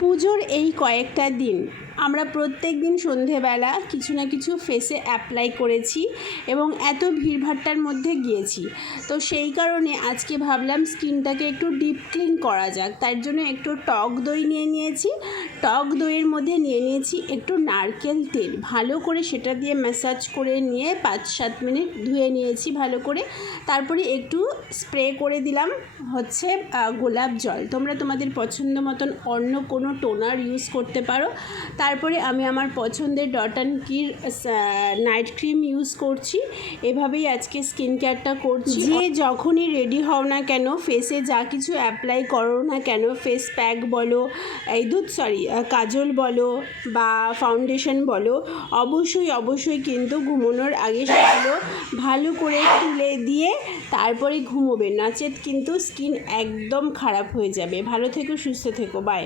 পুজোর এই কয়েকটা দিন আমরা প্রত্যেক দিন সন্ধেবেলা কিছু না কিছু ফেসে অ্যাপ্লাই করেছি এবং এত ভিড়ভাট্টার মধ্যে গিয়েছি। তো সেই কারণে আজকে ভাবলাম স্কিনটাকে একটু ডিপ ক্লিন করা যাক। তার জন্য একটু টক দই নিয়ে নিয়েছি। টক দইয়ের মধ্যে নিয়ে নিয়েছি একটু নারকেল তেল। ভালো করে সেটা দিয়ে ম্যাসাজ করে নিয়ে 5-7 মিনিট ধুয়ে নিয়েছি ভালো করে। তারপরে একটু স্প্রে করে দিলাম গোলাপ জল। তোমরা তোমাদের পছন্দ মতন অন্য কোনো টোনার ইউজ করতে পারো। তারপরে আমি আমার পছন্দের ডট অ্যান্ড কির নাইট ক্রিম ইউজ করছি। এভাবেই আজকে স্কিন কেয়ারটা করছি। যে যখনই রেডি হও না কেন, ফেসে যা কিছু অ্যাপ্লাই করো না কেন, ফেস প্যাক বলো, কাজল বলো বা ফাউন্ডেশন বলো, অবশ্যই কিন্তু ঘুমানোর আগে সেগুলো ভালো করে তুলে দিয়ে তারপরে ঘুমোবে, নচেত কিন্তু স্কিন একদম খারাপ হয়ে যাবে। ভালো থেকো, সুস্থ থেকো, বাই।